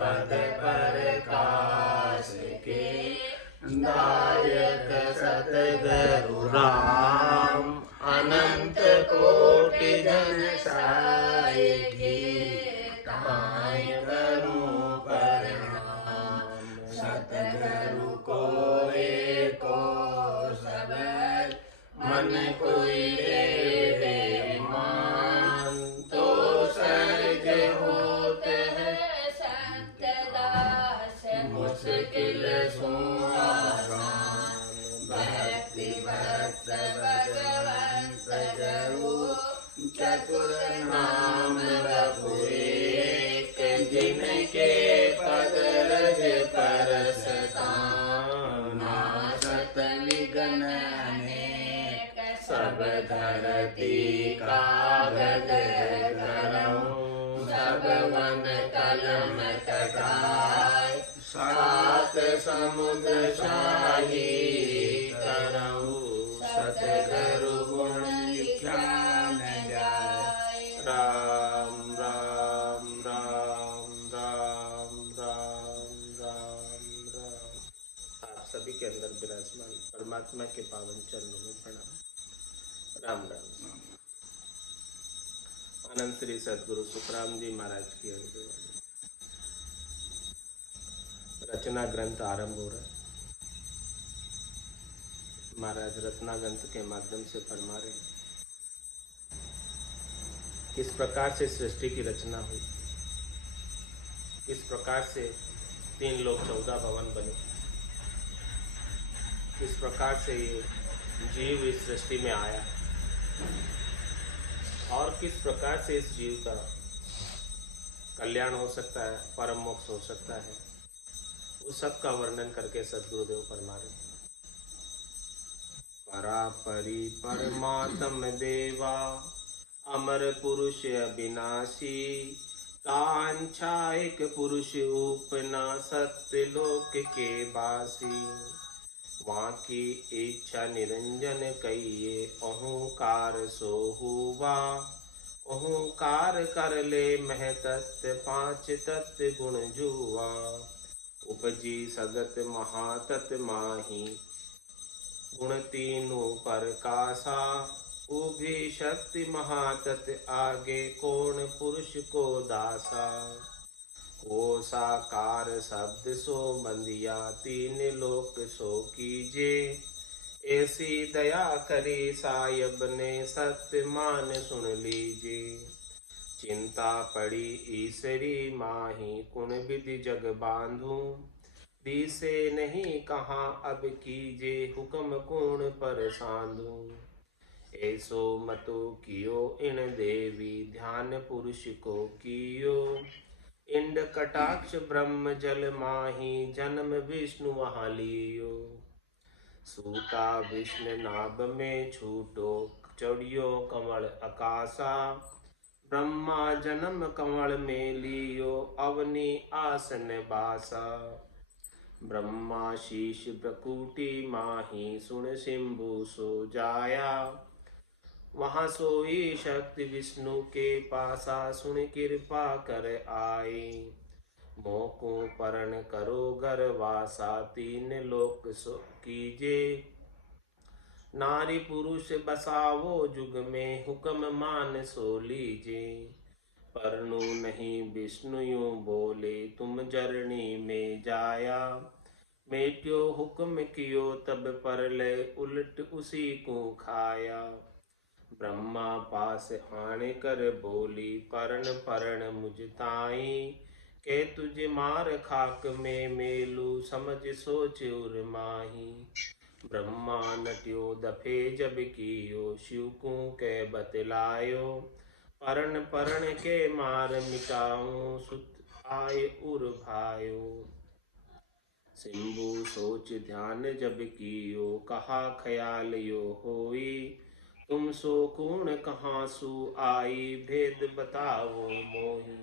पद प्रकाश के दायक सतगुरु राम अनंत कोटि जन सायकी ताय करूं प्रणाम। सतगुरु को एको सब मन कोई रे मान तो सहज होत है संत दास मुश्किल सो आसान। भक्ति भक्त भगवंत गुरु चतुर नाम रघु एक जिनके पद रज परसता नासत विघ्न अनेक सब धरती कागज करऊं सब वन कलम कटाय सात समुद्र शाही करऊं सतगुरु गुण लिखान जाय। राम राम राम राम राम राम राम। आप सभी के अंदर विराजमान परमात्मा के पावन चरणों में प्रणाम। राम राम। अनंत श्री सद्गुरु सुखराम जी महाराज की अनुभवाणी रचना ग्रंथ आरंभ हो रहा है। महाराज रत्ना ग्रंथ के माध्यम से फरमा रहे हैं किस प्रकार से सृष्टि की रचना हुई, किस प्रकार से 3 लोक 14 भवन बने, किस प्रकार से ये जीव इस सृष्टि में आया और किस प्रकार से इस जीव का कल्याण हो सकता है, परम मोक्ष हो सकता है, उस सब का वर्णन करके सद्गुरुदेव फरमा रहे हैं। परापरि परमात्म देवा अमर पुरुष अविनाशी कांछायक पुरुष उपना सत्य लोक के वासी। वहाँ की इच्छा निरंजन कहिए अहंकार सो हुआ अहंकार कर ले महतत्व 5 तत्व गुण जुआ। उपजी सगत महातत्व माही गुण तीनों प्रकाशा। उभी शक्ति महातत्व आगे कौन पुरुष को दासा। को साकार शब्द सो बंदिया 3 लोक सो कीजे। ऐसी दया करे सायब ने सत्य मान सुन लीजे। चिंता पड़ी ईसरी माही कुण विधि जग बांधू। दिसे नहीं कहाँ अब कीजे हुक्म कौन पर साधू। ऐसो मतो कियो इन देवी ध्यान पुरुष को कियो। इंड कटाक्ष ब्रह्म जल माही जन्म विष्णु वहाँ लियो। सूता विष्णु नाभ में छूटो चढ़ियो कमल आकाशा। ब्रह्मा जन्म कमल में लियो अवनि आसन बासा। ब्रह्मा शीश प्रकुटी माही सुन सिंभु सो जाया। वहाँ सोई शक्ति विष्णु के पासा सुन कृपा कर आई। मोको परण करो गर्वासा 3 लोक सो कीजे। नारी पुरुष बसावो जुग में हुक्म मान सो लीजे। परनु नहीं विष्णु यूं बोले तुम जरनी में जाया। मेट्यो हुक्म कियो तब पर ले उलट उसी को खाया। ब्रह्मा पास आने कर बोली परण परण मुझ ताई। के तुझे मार खाक में मेलू समझ सोच उर माही। ब्रह्मा नट्यो दफे जब कियो शिव को के बतलायो। परण परण के मार मिटाऊं सुत आय उर भायो। सिंभु सोच ध्यान जब कियो कहा ख्याल यो होई। तुम सो कूण कहाँ सु आई भेद बताओ मोही।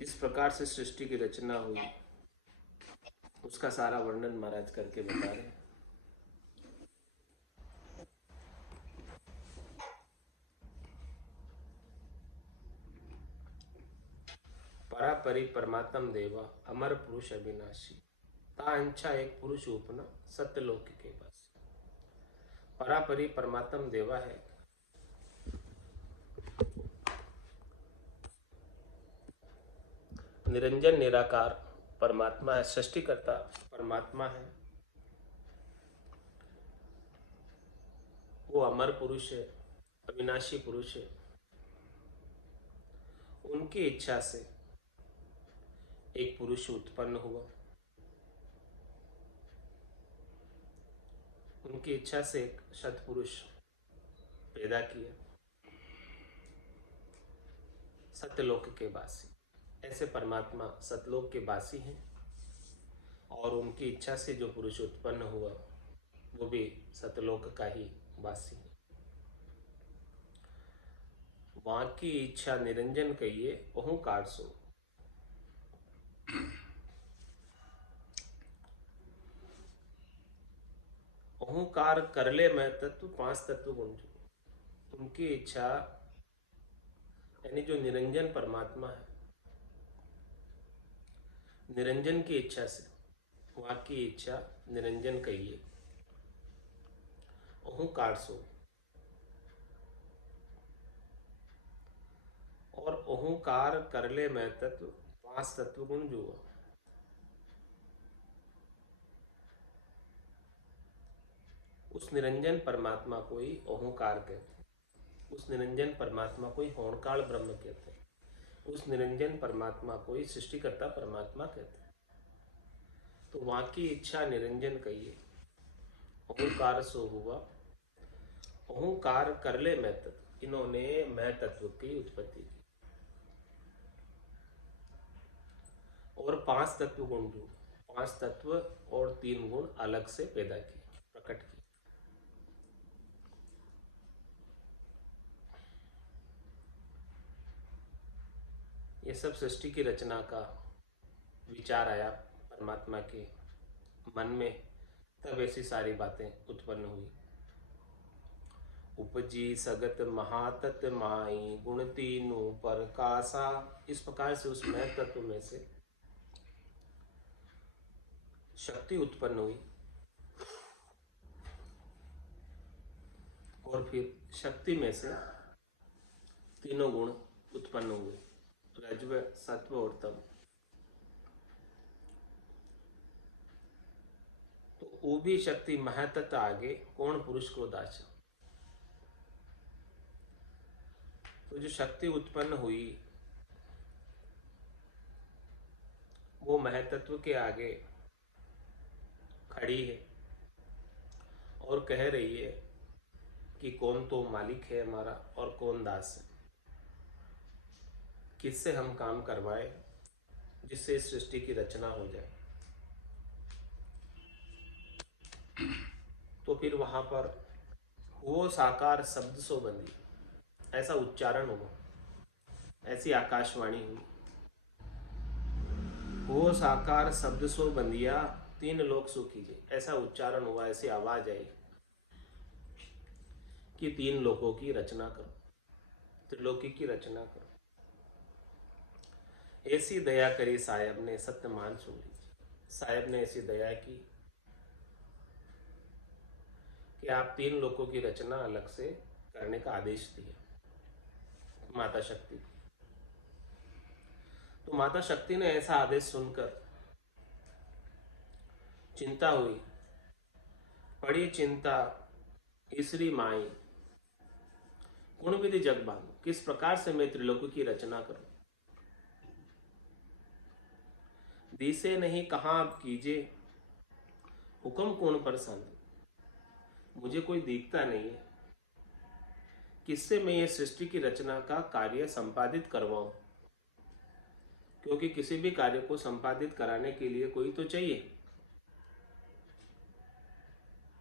इस प्रकार से सृष्टि की रचना हुई उसका सारा वर्णन महाराज करके बता रहे हैं। परापरि परमात्म देवा अमर पुरुष अविनाशी तांचा एक पुरुष उपना सत्यलोक के पास। परापरि परमात्म देवा है, निरंजन निराकार परमात्मा है, सृष्टिकर्ता परमात्मा है, वो अमर पुरुष है, अविनाशी पुरुष है। उनकी इच्छा से एक पुरुष उत्पन्न हुआ, उनकी इच्छा से एक सत्पुरुष पैदा किया, सत्यलोक के वासी। ऐसे परमात्मा सतलोक के वासी हैं और उनकी इच्छा से जो पुरुष उत्पन्न हुआ वो भी सतलोक का ही वासी है। वहां की इच्छा निरंजन कहिए ओहंकार सो। ओहंकार करले मैं तत्व पांच तत्व गुण जो। उनकी इच्छा यानी जो निरंजन परमात्मा है, निरंजन की इच्छा से वहां की इच्छा निरंजन कहिए ओहंकार सो। और ओहंकार करले मैं तत्व पांच तत्व गुण जो। उस निरंजन परमात्मा को ही ओहंकार कहते हैं, उस निरंजन परमात्मा को ही होणकाल ब्रह्म कहते हैं, उस निरंजन परमात्मा को ही सृष्टिकर्ता परमात्मा कहते हैं। तो वहां की इच्छा निरंजन कहिए ओंकार सो हुआ। ओंकार करले मैं तत्व, इन्होंने मैं तत्व की उत्पत्ति की और पांच तत्व गुण जो, पांच तत्व और तीन गुण अलग से पैदा किए, प्रकट किए। ये सब सृष्टि की रचना का विचार आया परमात्मा के मन में, तब ऐसी सारी बातें उत्पन्न हुई। उपजी सगत महातत्व माई गुण तीनों पर कासा। इस प्रकार से उस मैं तत्व में से शक्ति उत्पन्न हुई और फिर शक्ति में से तीनों गुण उत्पन्न हुए, रज्व सत्व और तम। तो वो भी शक्ति महतत्व आगे कौन पुरुष को दाचा। तो जो शक्ति उत्पन्न हुई वो महतत्व के आगे खड़ी है और कह रही है कि कौन तो मालिक है हमारा और कौन दास है, किससे हम काम करवाएं जिससे इस सृष्टि की रचना हो जाए। तो फिर वहां पर वो साकार शब्द सो बंदी, ऐसा उच्चारण हुआ, ऐसी आकाशवाणी हुई। वो साकार शब्द सो बंदिया तीन लोक सुखी जे, ऐसा उच्चारण हुआ, ऐसी आवाज आई कि तीन लोकों की रचना करो, त्रिलोकी की रचना करो। ऐसी दया करी साहब ने, सत्यमान सुन लीजिए। साहब ने ऐसी दया की कि आप तीन लोकों की रचना अलग से करने का आदेश दिया माता शक्ति को। तो माता शक्ति ने ऐसा आदेश सुनकर चिंता हुई, पड़ी चिंता इसरी माई गुण विधि जग बांधो, किस प्रकार से मैं त्रिलोकी की रचना करूं। दिसे नहीं कहां अब कीजिए हुक्म कौन प्रसन्न, मुझे कोई दिखता नहीं है, किससे मैं ये सृष्टि की रचना का कार्य संपादित करवाऊं। क्योंकि किसी भी कार्य को संपादित कराने के लिए कोई तो चाहिए,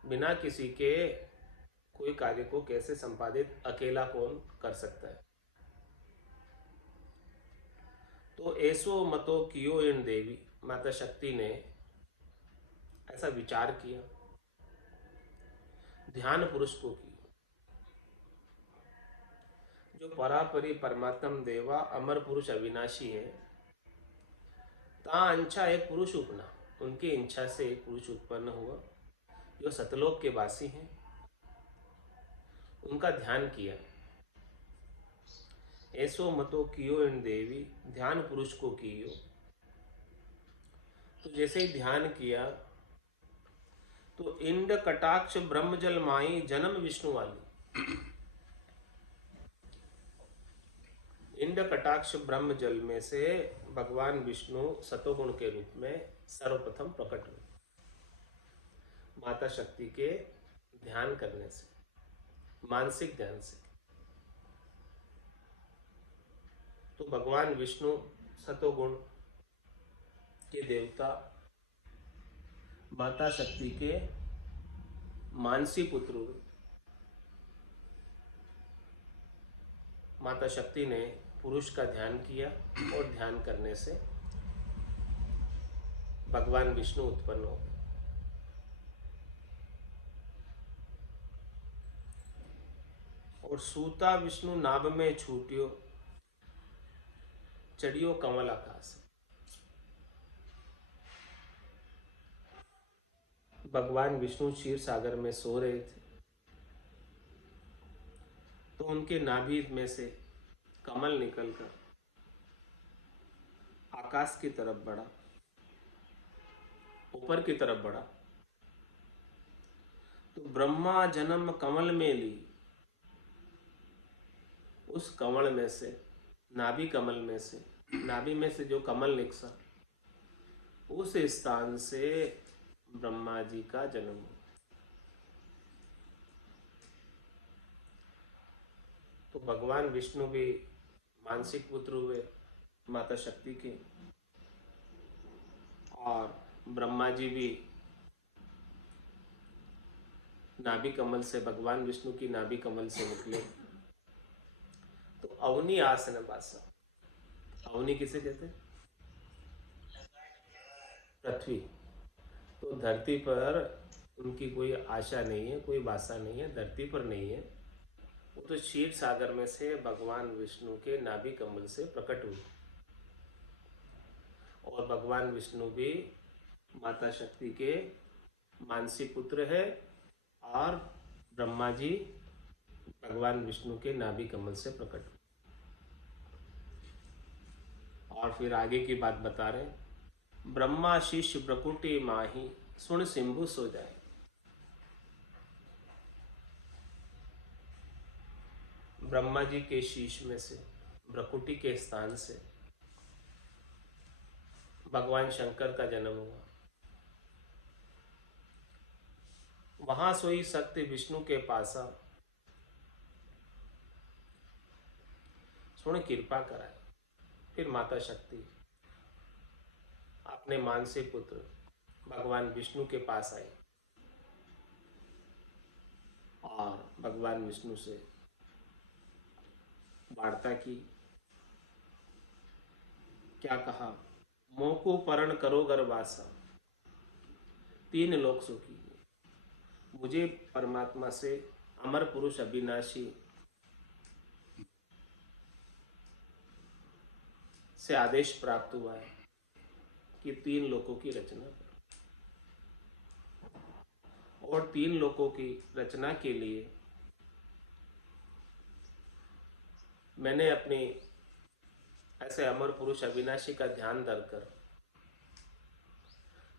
बिना किसी के कोई कार्य को कैसे संपादित अकेला कौन कर सकता है। तो ऐसो मतो कियो इन देवी, माता शक्ति ने ऐसा विचार किया, ध्यान पुरुष को किया। जो परापरि परमात्म देवा अमर पुरुष अविनाशी है, ता अंछा एक पुरुष उपना, उनकी इच्छा से एक पुरुष उत्पन्न हुआ जो सतलोक के वासी हैं। उनका ध्यान किया। ऐसो मतो कियो इन देवी, ध्यान पुरुष को कियो। तो जैसे ही ध्यान किया तो इंद्र कटाक्ष ब्रह्मजल माई, जन्म विष्णु वाली। इंद्र कटाक्ष ब्रह्म जल में से भगवान विष्णु सतोगुण के रूप में सर्वप्रथम प्रकट हुए, माता शक्ति के ध्यान करने से, मानसिक ध्यान से। तो भगवान विष्णु सतोगुण के देवता, माता शक्ति के मानसी पुत्र हुए। माता शक्ति ने पुरुष का ध्यान किया और ध्यान करने से भगवान विष्णु उत्पन्न हो गए। और सूता विष्णु नाभ में छूटियो, चढ़ियो कमल आकाश। भगवान विष्णु क्षीर सागर में सो रहे थे, तो उनके नाभि में से कमल निकलकर आकाश की तरफ बढ़ा, ऊपर की तरफ बढ़ा। तो ब्रह्मा जन्म कमल में ली, उस कमल में से, नाभि कमल में से, नाभि में से जो कमल निकसा, उस स्थान से ब्रह्मा जी का जन्म हुआ। तो भगवान विष्णु भी मानसिक पुत्र हुए माता शक्ति के, और ब्रह्मा जी भी नाभि कमल से, भगवान विष्णु की नाभि कमल से निकले। तो अवनी आसन बासा। अवनी किसे कहते हैं? पृथ्वी। तो धरती पर उनकी कोई आशा नहीं है, कोई वासा नहीं है, धरती पर नहीं है। वो तो क्षीर सागर में से भगवान विष्णु के नाभि कमल से प्रकट हुए। और भगवान विष्णु भी माता शक्ति के मानसी पुत्र है, और ब्रह्मा जी भगवान विष्णु के नाभि कमल से प्रकट हुए। और फिर आगे की बात बता रहे, ब्रह्मा शिष्य ब्रकुटी माही, सुन सिंभु सो जाए। ब्रह्मा जी के शीश में से, ब्रकुटी के स्थान से भगवान शंकर का जन्म हुआ। वहां सोई शक्ति विष्णु के पासा, सुन कृपा कराए। फिर माता शक्ति अपने मानसी पुत्र भगवान विष्णु के पास आई और भगवान विष्णु से वार्ता की। क्या कहा? मोको परण करो गर्वासा, तीन लोक सुखी। मुझे परमात्मा से, अमर पुरुष अविनाशी से आदेश प्राप्त हुआ है कि तीन लोकों की रचना करो। और तीन लोकों की रचना के लिए मैंने अपने ऐसे अमर पुरुष अविनाशी का ध्यान धरकर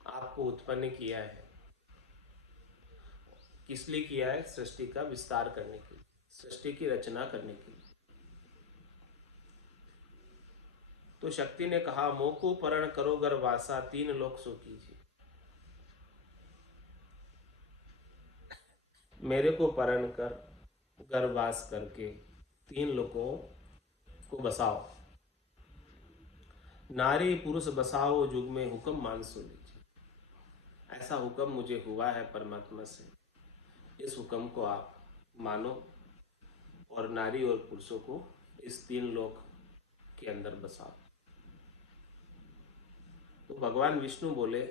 आपको उत्पन्न किया है। किस लिए किया है? सृष्टि का विस्तार करने के लिए, सृष्टि की रचना करने के लिए। तो शक्ति ने कहा, मोको परण करो गर्वासा, तीन लोक सो कीजिए। मेरे को परण कर, गर्भवास करके तीन लोकों को बसाओ। नारी पुरुष बसाओ जुग में, हुक्म मान सो लीजिए। ऐसा हुक्म मुझे हुआ है परमात्मा से, इस हुक्म को आप मानो और नारी और पुरुषों को इस तीन लोक के अंदर बसाओ। तो भगवान विष्णु बोले,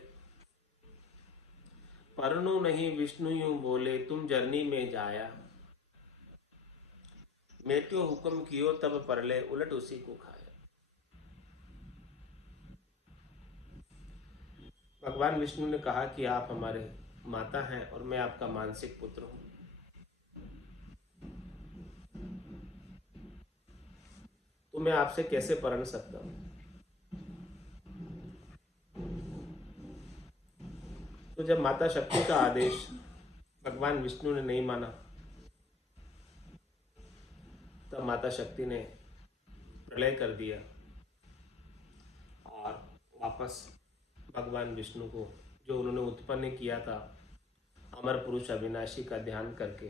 परनु नहीं विष्णु यूं बोले, तुम जर्नी में जाया। मेट्यो हुक्म कियो तब परले, उलट उसी को खाया। भगवान विष्णु ने कहा कि आप हमारे माता हैं और मैं आपका मानसिक पुत्र हूं, तो मैं आपसे कैसे परण सकता हूं। तो जब माता शक्ति का आदेश भगवान विष्णु ने नहीं माना, तब माता शक्ति ने प्रलय कर दिया और वापस भगवान विष्णु को, जो उन्होंने उत्पन्न किया था अमर पुरुष अविनाशी का ध्यान करके,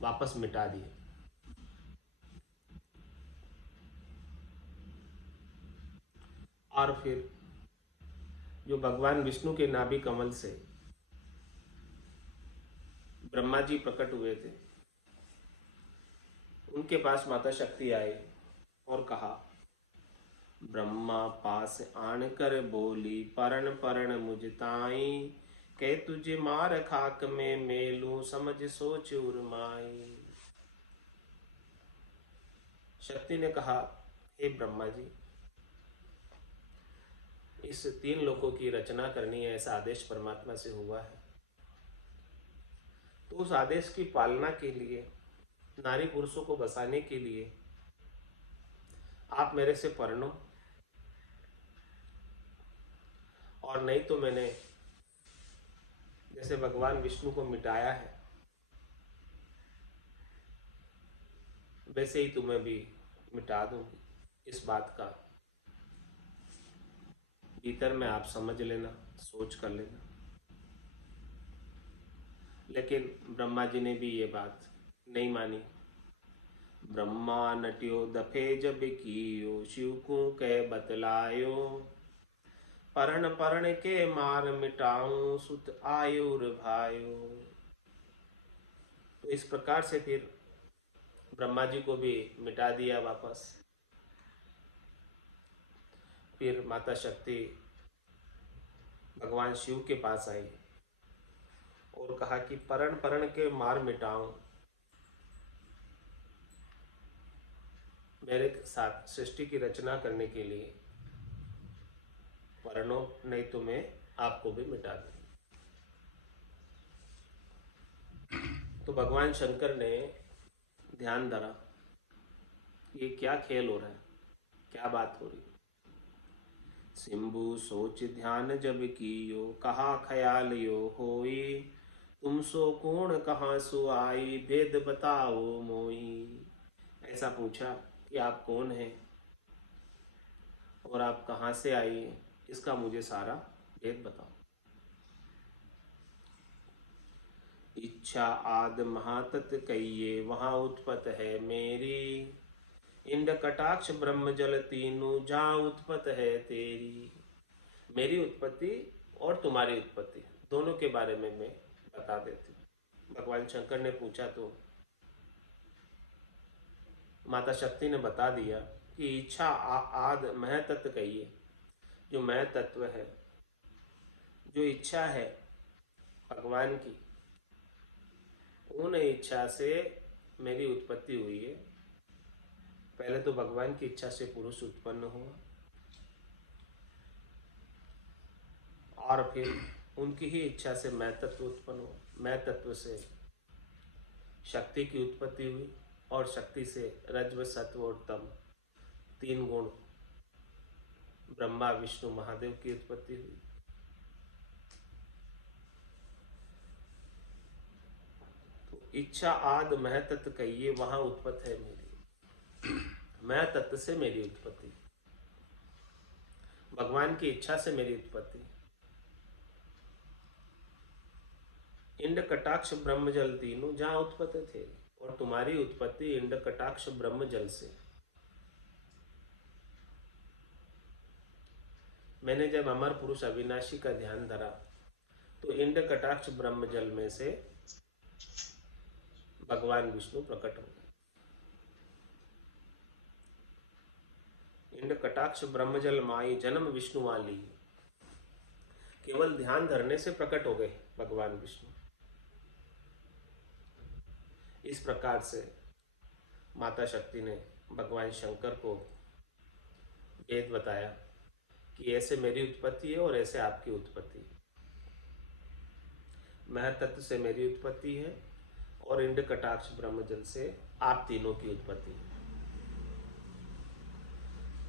वापस मिटा दिए। और फिर जो भगवान विष्णु के नाभि कमल से ब्रह्मा जी प्रकट हुए थे, उनके पास माता शक्ति आई और कहा, ब्रह्मा पास आन कर बोली, परण परण मुझ ताई, कह तुझे मार खाक में मेलू, समझ सोच उर्माई। शक्ति ने कहा, हे ब्रह्मा जी, इस तीन लोकों की रचना करनी है, ऐसा आदेश परमात्मा से हुआ है, तो उस आदेश की पालना के लिए, नारी पुरुषों को बसाने के लिए आप मेरे से परणो, और नहीं तो मैंने जैसे भगवान विष्णु को मिटाया है, वैसे ही तुम्हें भी मिटा दूंगी। इस बात का भीतर में आप समझ लेना, सोच कर लेना। लेकिन ब्रह्मा जी ने भी ये बात नहीं मानी। ब्रह्मा नट्यो दफे जब कियो, शिव को कह बतलायो, परण परण के मार मिटाऊं, सुत आयुर भायो। तो इस प्रकार से फिर ब्रह्मा जी को भी मिटा दिया वापस। फिर माता शक्ति भगवान शिव के पास आई और कहा कि परण परण के मार मिटाऊं, मेरे साथ सृष्टि की रचना करने के लिए परणो, नहीं तो मैं आपको भी मिटा दूं। तो भगवान शंकर ने ध्यान धरा, ये क्या खेल हो रहा है, क्या बात हो रही। सिंबु सोच ध्यान जब कियो, कहा ख्याल यो होई, तुम सो कौन कहाँ सो आई, भेद बताओ मोई। ऐसा पूछा कि आप कौन हैं और आप कहाँ से आई हैं, इसका मुझे सारा भेद बताओ। इच्छा आद महातत कहिए, वहाँ उत्पत है मेरी, इंड कटाक्ष ब्रह्म जल तीनों, जहाँ उत्पत है तेरी। मेरी उत्पत्ति और तुम्हारी उत्पत्ति दोनों के बारे में मैं बता देती हूँ। भगवान शंकर ने पूछा तो माता शक्ति ने बता दिया कि इच्छा आद मह तत्व कहिए, जो मह तत्व है, जो इच्छा है भगवान की, उन इच्छा से मेरी उत्पत्ति हुई है। पहले तो भगवान की इच्छा से पुरुष उत्पन्न हुआ और फिर उनकी ही इच्छा से मैं तत्व उत्पन्न हुआ। मैं तत्व से शक्ति की उत्पत्ति हुई और शक्ति से रज्व सत्व और तम तीन गुण ब्रह्मा विष्णु महादेव की उत्पत्ति हुई। तो इच्छा आद मह तत्व कहिए, वहां उत्पत्त है मेरी, मैं तत्व से मेरी उत्पत्ति, भगवान की इच्छा से मेरी उत्पत्ति। इंड कटाक्ष ब्रह्म जल तीनों, जहां उत्पत्ति थे, और तुम्हारी उत्पत्ति इंड कटाक्ष ब्रह्म जल से। मैंने जब अमर पुरुष अविनाशी का ध्यान धरा तो इंड कटाक्ष ब्रह्म जल में से भगवान विष्णु प्रकट हो गए। इंड कटाक्ष ब्रह्मजल माई, जन्म विष्णु वाली। केवल ध्यान धरने से प्रकट हो गए भगवान विष्णु। इस प्रकार से माता शक्ति ने भगवान शंकर को वेद बताया कि ऐसे मेरी उत्पत्ति है और ऐसे आपकी उत्पत्ति है। महतत्व से मेरी उत्पत्ति है और इंड कटाक्ष ब्रह्मजल से आप तीनों की उत्पत्ति है।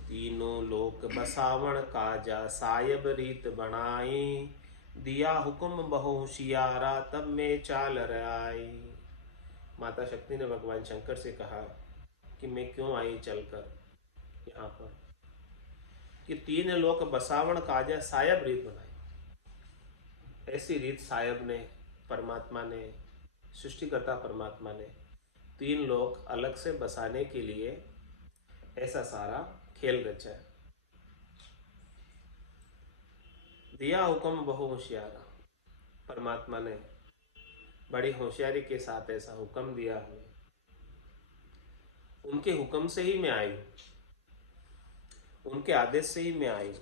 तीनों लोक बसावण काजा सायब रीत बनाई, दिया हुक्म बहु होशियारा तब में चाल आई। माता शक्ति ने भगवान शंकर से कहा कि मैं क्यों आई चलकर यहाँ पर, कि तीन लोक बसावण काजा सायब रीत बनाई। ऐसी रीत सायब ने, परमात्मा ने, सृष्टिकर्ता परमात्मा ने तीन लोक अलग से बसाने के लिए ऐसा सारा खेल रचा है। दिया हुक्म बहु होशियारा, परमात्मा ने बड़ी होशियारी के साथ ऐसा हुक्म दिया हमें। उनके हुक्म से ही मैं आई, उनके आदेश से ही मैं आई।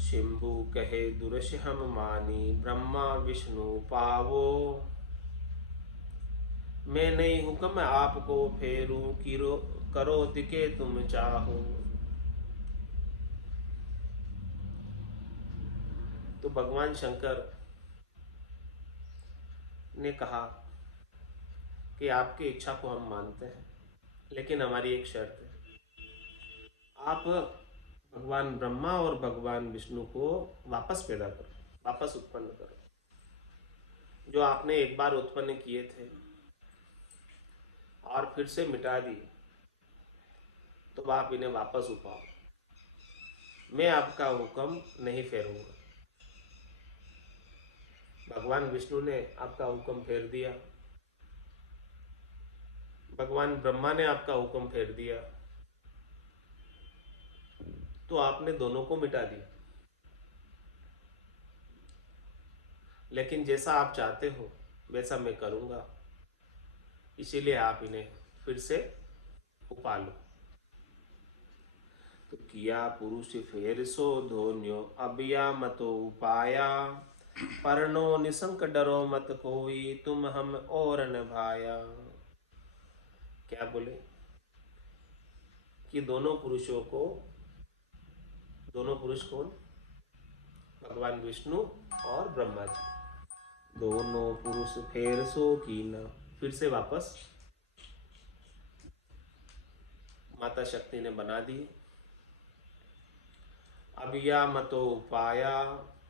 शिंभु कहे दुरश हम मानी, ब्रह्मा विष्णु पावो, मैं नहीं हुक्म आपको फेरू, किरो करो तिके तुम चाहो। तो भगवान शंकर ने कहा कि आपकी इच्छा को हम मानते हैं, लेकिन हमारी एक शर्त है, आप भगवान ब्रह्मा और भगवान विष्णु को वापस पैदा करो, वापस उत्पन्न करो। जो आपने एक बार उत्पन्न किए थे और फिर से मिटा दिए, तो आप इन्हें वापस उठाओ। मैं आपका हुक्म नहीं फेरूंगा। भगवान विष्णु ने आपका हुक्म फेर दिया, भगवान ब्रह्मा ने आपका हुक्म फेर दिया, तो आपने दोनों को मिटा दिया। लेकिन जैसा आप चाहते हो वैसा मैं करूंगा, इसीलिए आप इन्हें फिर से उपा लो। तो किया पुरुष फेर सो धोन्यो, अबिया मतो उपाया, परनो निसंक डरो मत कोई, तुम हम और न भाया। क्या बोले कि दोनों पुरुषों को, दोनों पुरुष कौन? भगवान विष्णु और ब्रह्मा जी। दोनों पुरुष फेर सो कीना, फिर से वापस माता शक्ति ने बना दिए। अब या मतो उपाया,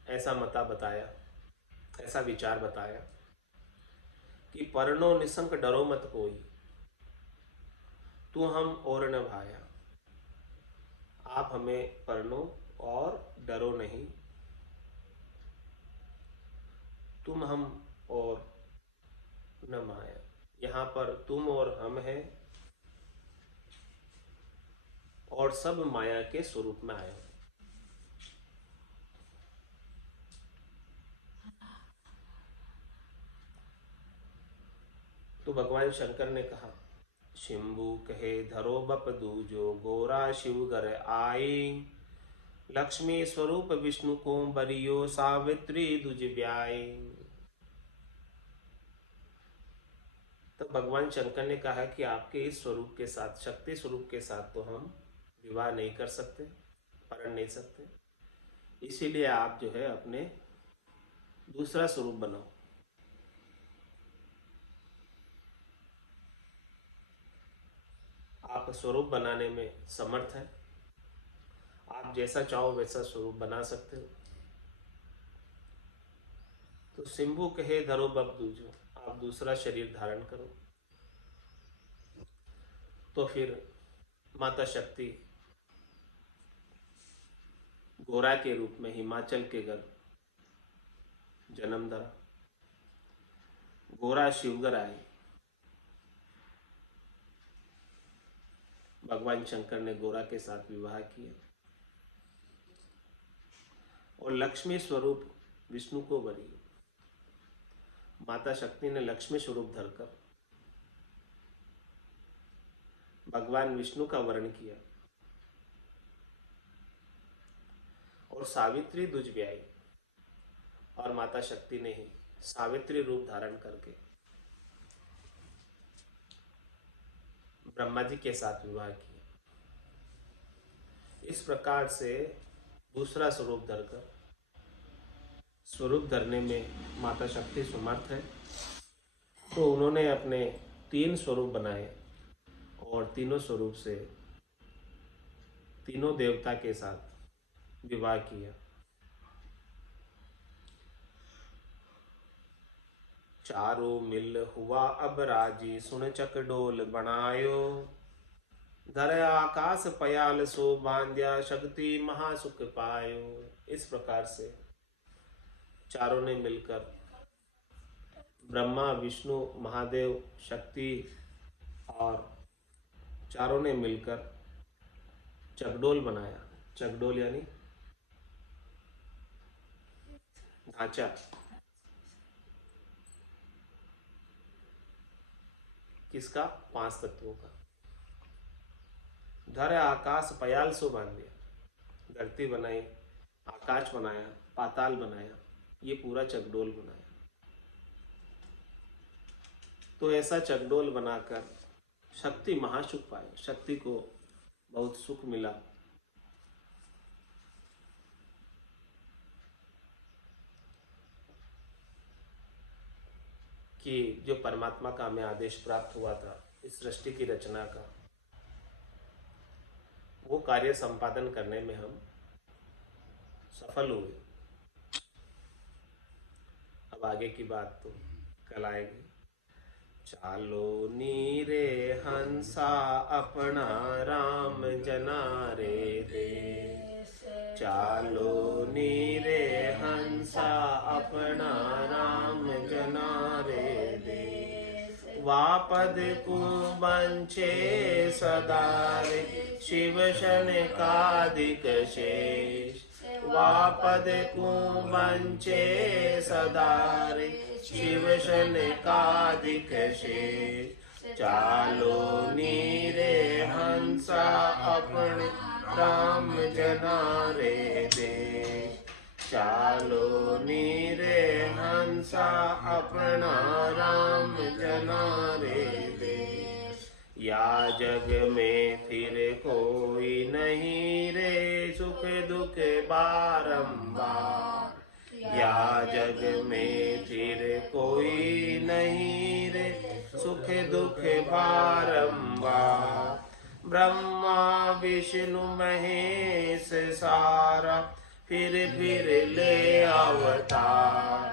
ऐसा मता बताया, ऐसा विचार बताया कि परनो निसंक डरो मत कोई, तू हम और न भाया। आप हमें परनो और डरो नहीं, तुम हम और न माया। यहाँ पर तुम और हम हैं और सब माया के स्वरूप में आए। तो भगवान शंकर ने कहा, शिंभु कहे धरो बप दूजो, गोरा शिव घर आई, लक्ष्मी स्वरूप विष्णु को बरियो, सावित्री दुज ब्याई। तो भगवान शंकर ने कहा कि आपके इस स्वरूप के साथ, शक्ति स्वरूप के साथ तो हम विवाह नहीं कर सकते, पढ़ नहीं सकते, इसीलिए आप जो है अपने दूसरा स्वरूप बनाओ। आप स्वरूप बनाने में समर्थ हैं, आप जैसा चाहो वैसा स्वरूप बना सकते हो। तो शिंभु कहे धरो बप दूजो, आप दूसरा शरीर धारण करो। तो फिर माता शक्ति गोरा के रूप में हिमाचल के घर जन्म धरा, गोरा शिवगर आए। भगवान शंकर ने गोरा के साथ विवाह किया और लक्ष्मी स्वरूप विष्णु को बरी। माता शक्ति ने लक्ष्मी स्वरूप धरकर भगवान विष्णु का वर्ण किया और सावित्री दुज ब्याई, और माता शक्ति ने ही सावित्री रूप धारण करके ब्रह्मा जी के साथ विवाह किया। इस प्रकार से दूसरा स्वरूप धरकर, स्वरूप धरने में माता शक्ति समर्थ है, तो उन्होंने अपने 3 स्वरूप बनाए और तीनों स्वरूप से तीनों देवता के साथ विवाह किया। चारों मिल हुआ अब राजी, सुन चकडोल बनायो, धर आकाश पयाल सो बांध्या, शक्ति महासुख पायो। इस प्रकार से चारों ने मिलकर, ब्रह्मा, विष्णु, महादेव, शक्ति और चारों ने मिलकर चकडोल बनाया। चकडोल यानी ढांचा। किसका? 5 तत्वों का। धर आकाश पयाल सो बांध दिया, धरती बनाई, आकाश बनाया, पाताल बनाया, ये पूरा चकडोल बनाया। तो ऐसा चकडोल बनाकर शक्ति महासुख पाए, शक्ति को बहुत सुख मिला। कि जो परमात्मा का हमें आदेश प्राप्त हुआ था इस सृष्टि की रचना का, वो कार्य संपादन करने में हम सफल हुए। अब आगे की बात तो कल आएगी। चालो नीरे हंसा अपना राम जना रे देश, चालो नीरे हंसा अपना राम जना रे देश, वापद को बंचे सदा रे शिव शनकादिक शेष, वापद को बंचे सदा रे शिव शनकादिक शेष, चालो नीरे हंसा अपने राम जना रे देश, चालो नीरे हंसा अपना राम जना रे देश, या जग में फिर कोई नहीं रे सुख दुख बारंबार, या जग में फिर कोई नहीं रे सुख दुख बारंबार, ब्रह्मा विष्णु महेश सारा फिर ले अवतार,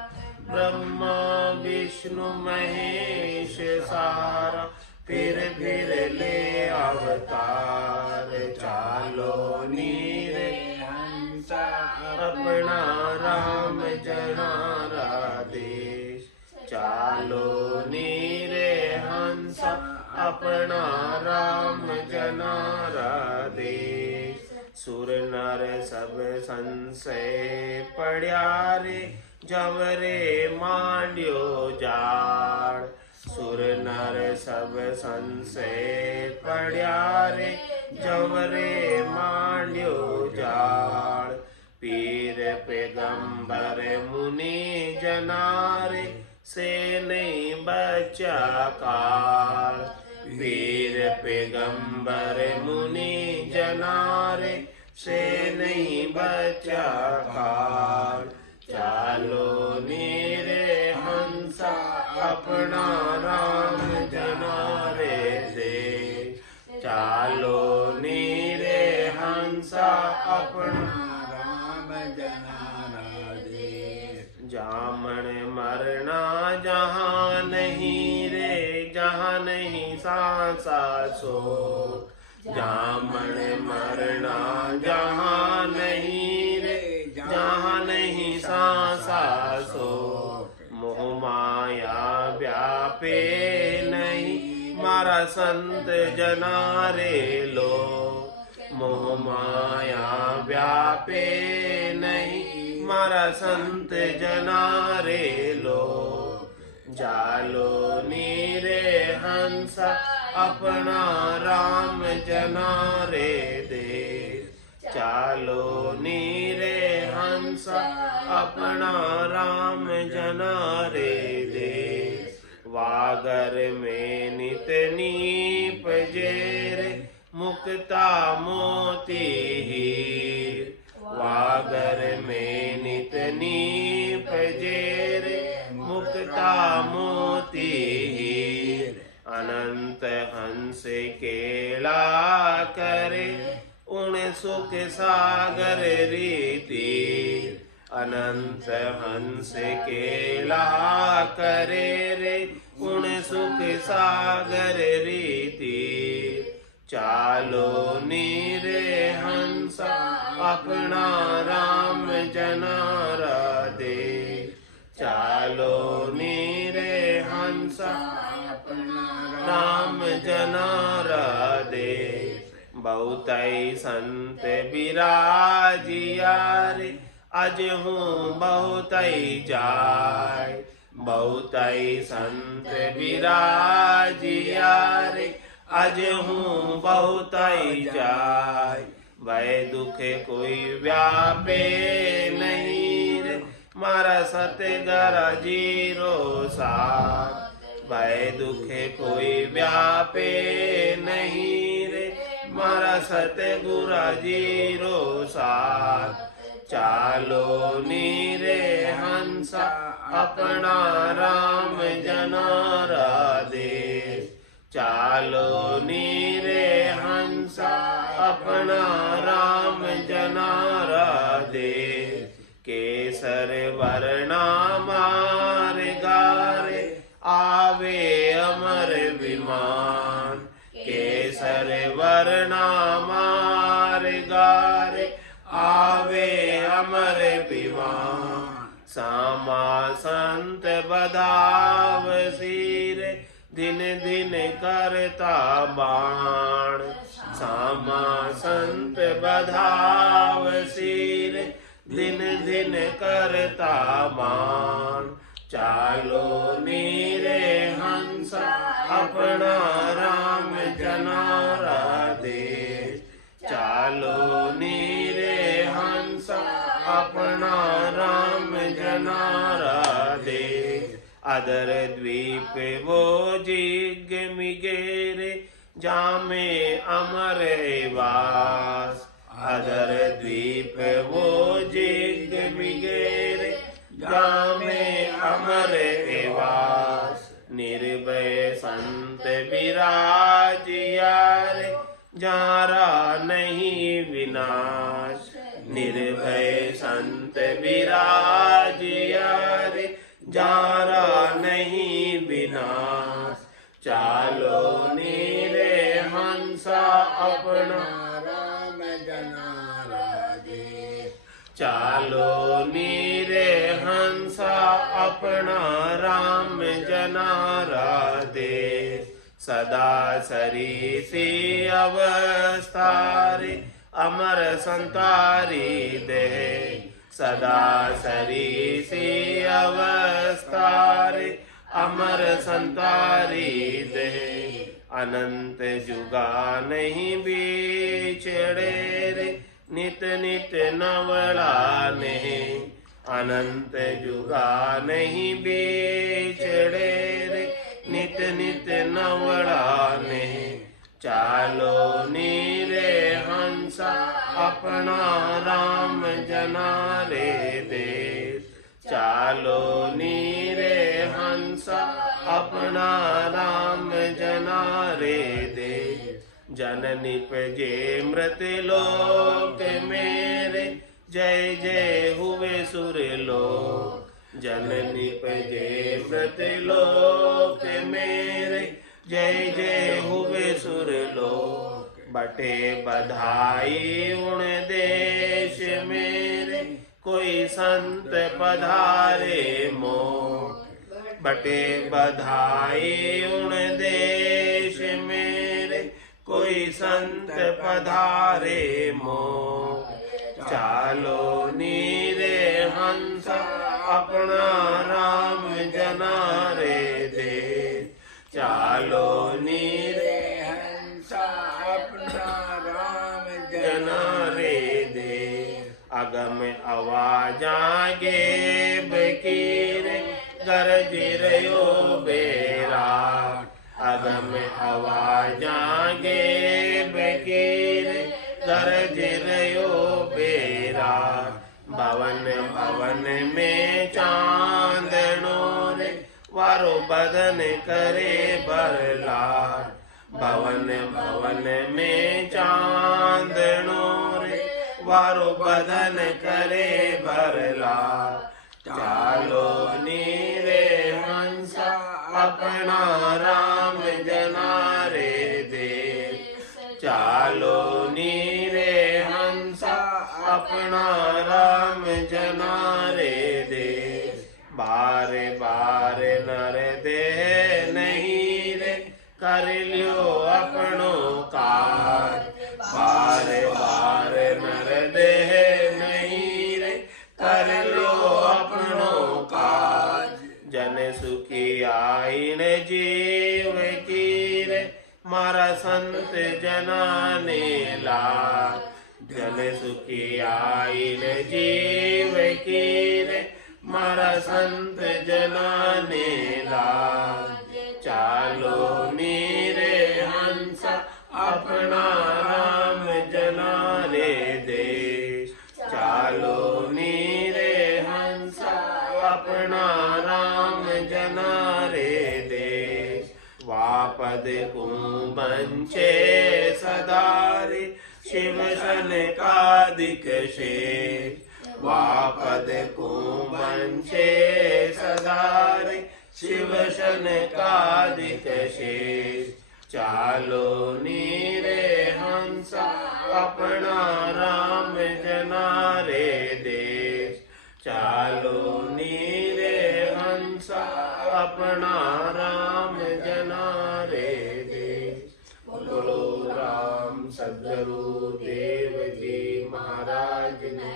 ब्रह्मा विष्णु महेश सारा फिर ले अवतार, चालो नीरे हंसा अपना राम जना रा देश, चालो नीरे हंसा अपना राम जना रा देश, सुर नर सब संशय पड़या रे जवरे मांड्यो जाड़, सुर नर सब संशय पड़या रे जवरे मांड्यो जाड़, पीर पैगंबर मुनि जनारे से नहीं बचा काल, पीर पैगंबर मुनि जनारे से नहीं बचा काल, चालो नीरे हंसा अपना राम जना रे देश, चालो नीरे हंसा अपना जामन मरना जहाँ नहीं रे, जहाँ नहीं सांसा सो, जामन मरना जहाँ नहीं रे, जहाँ नहीं सांसा सो, मोह माया व्यापे नहीं मारा संत जना रे लो, मोह माया व्यापे नहीं मारा संत जना रे लो, जालो नीरे हंसा अपना राम जना रे देश, चालो नीरे हंसा अपना राम जना रे देश, वागर में नित नीप जे मुक्ता मोती हीर। वागर में नित नीप जेर, मुक्ता मोती हीर। अनंत हंस केला करे, उन सुख सागर रीति। अनंत हंस केला करे रे, उन सुख सागर रीति। चालो नीरे हंसा अपना राम जना राधे। चालो नीरे हंसा अपना राम जना राधे। बहुतई संत बिराजिया रे, अज हूँ बहुतई जाय। बहुतई संत बिराजिया रे, अज हूँ बहुतई जाय। वह दुख कोई व्यापे नहीं रे, मारा सतगर जीरो साथ। वह दुख कोई व्यापे नहीं रे, मारा सतगुर जीरो साथ। चालो नीरे हंसा अपना राम जना राधे। चालो नीरे हंसा अपना राम जना राधे। केसर वर्णा मार गारे, आवे अमर विमान। केसर वर्णा मार गारे, आवे अमर विमान। सामा संत बधाव सिर, दिन दिन करता बाण। सामा संत बधाव सिर, दिन दिन करता बाण। चालो नीरे हंसा अपना राम जना राधे। चालो नीरे हंसा अपना राम जना राधे। अदर द्वीप वो जिग मिगेरे, जामे अमर वास। अदर द्वीप वो जिग मिगेरे, जामे अमर वास। निर्भय संत बिराजिया रे, जारा नहीं विनाश। निर्भय संत बिराजिया रे, जारा नहीं विनाश। चालो नीरे हंसा अपना राम जना राधे। चालो नीरे हंसा अपना राम जना राधे। सदा सरीसी अवस्था रे, अमर संतारी दे। सदा सरीसी अवस्था रे, अमर संतारी दे। अनंत जुगा नहीं बिछड़े रे, नित नित नवला ने। अनंत जुगा नहीं बिछड़े रे, नित नित नवला ने। चालो नीरे हंसा अपना राम जना रे देश। चालो नीरे हंसा अपना राम जना रे देश। जन निपजे मृतलोक मेरे, जय जय हुए सुर लोक। जन निपजे मृतलोक मेरे, जय जय हुए सुर लोक। बटे बधाई उन देश मेरे, कोई संत पधारे मोह। बटे बधाई उन देश मेरे, कोई संत पधारे मोह। चालो नीरे हंसा अपना राम जना रे देश। चालो नीरे हंसा अपना राम जना रे देश। अगम आवाजागे बकीरे, गरज रयो बेरा। अगम आवाजागे बकीरे, भवन भवन में चांदनो रे वारो बदन करे बरलार भवन भवन में चांदनो रे वारो बदन करे बरलार चालो नीरे हंसा अपना राम जना रे देश चालो नीरे हंसा अपना राम जना रे देश बारे बारे नर दे नहीं रे कर लियो अपनो काज बारे बारे नर दे नहीं रे कर लियो अपनो काज जन सुखी आईन जीव की रे मारा संत जना ने लाज जन सुखी आईन जीव की रे मारा संत जना ने लाज चालो नीरे हंसा अपना राम जना रे देश चालो नीरे हंसा अपना राम जना रे देश वापद कुंभंचे सदारे शिव सन कादिक शेष वापद कुंभंचे सदारे शिव शन कादिक शेष चालो नीरे हंसा अपना राम जना रे देश चालो नीरे हंसा अपना राम जना रे देश बोलो राम सद्गुरु देव जी महाराज ने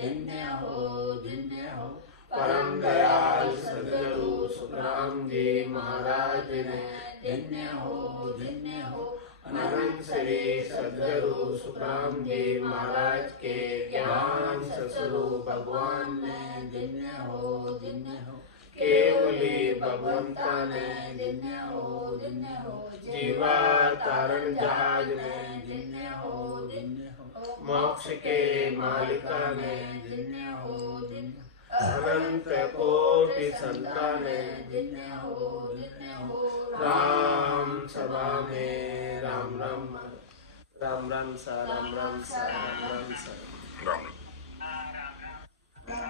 धन्य हो परम दयाल सद्गुरु सुखराम जी महाराज ने धन्य हो अनंत श्री सद्गुरु सुखराम जी महाराज के ज्ञान स्वरूप भगवान ने धन्य हो केवली भगवंता ने धन्य हो जीवा तारण जहाज में धन्य हो मोक्ष के मालिका ने धन्य हो अनंत कोटि संताने धन्य हो राम सभा में राम राम राम राम सा राम राम सा राम राम सा राम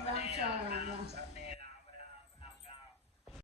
राम सा राम राम सा